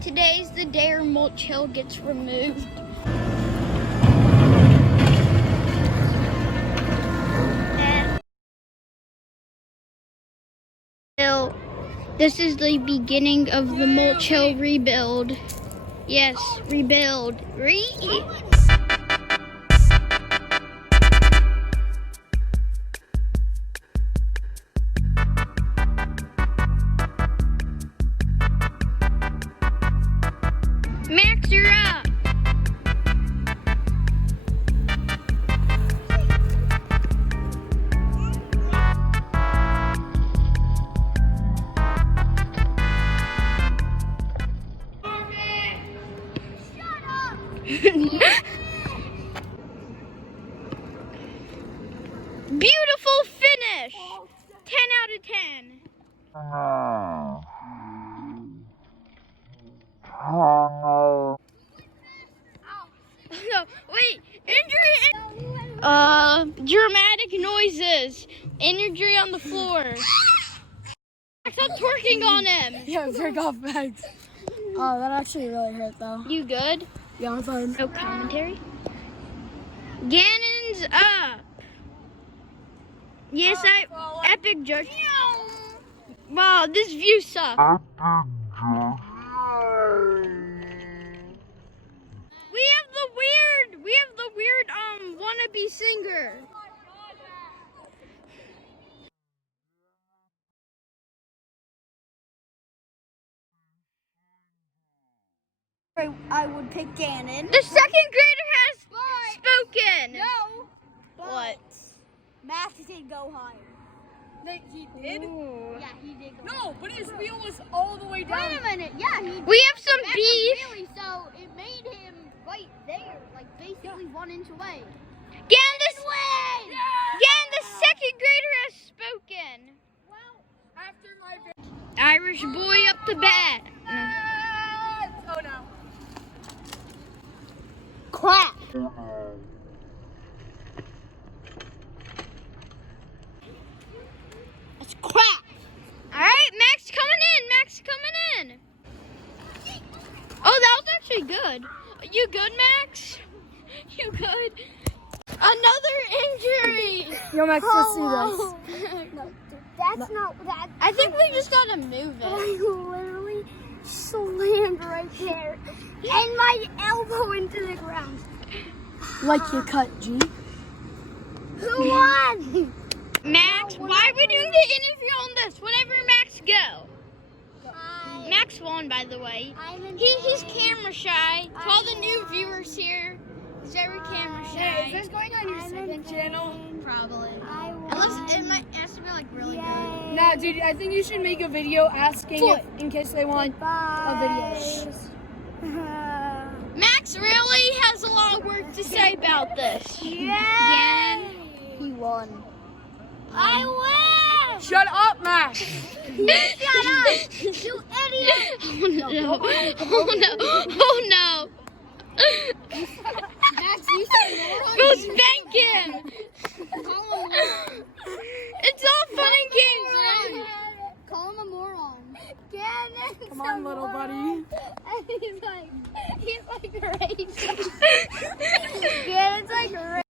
Today's the day our mulch hill gets removed. This is the beginning of the mulch hill rebuild. Yes, rebuild. Max, you're up. Beautiful finish. 10 out of 10. No, wait, injury. Dramatic noises. Injury on the floor. Stop twerking on him. Yeah, break off bags. Oh, that actually really hurt though. You good? Yeah, I'm fine. No commentary. Gannon's up. Yes, epic joke. Wow, this view sucks. We have the weird wannabe singer. I would pick Gannon. The second grader has spoken. No. What? Max did go higher. He did? Ooh. Yeah, he did go No, but his wheel was all the way down. Wait a minute. Yeah, he did. We have some That beef. was really, so it made him right there, like basically 1 inch away. Again, the second grader has spoken. Well, after my Irish boy up to bat. oh no. Crap. That's crap. All right, Max coming in. Oh, that was actually good. You good, Max? You good? Another injury. Yo, Max, let's see this. No, that's not that. I think we just gotta move it. I literally slammed right there, and my elbow into the ground. Like your cut, G. Who won? Max, why are we doing the interview on this? Whenever Max go. Max won, by the way. He's camera shy. To all the new viewers here, he's very camera shy. Is this going on your second channel? Probably. I won. Unless it has to be like really good. Nah, dude, I think you should make a video asking if, in case they want a video. Max really has a lot of work to say about this. Yeah. He won. I win. Shut up, Max. Shut up, you idiot. Oh no. Max, you said Go spank him. It's all fun and games, man. Call him a moron. Gannon. Come on, little buddy. And he's like, he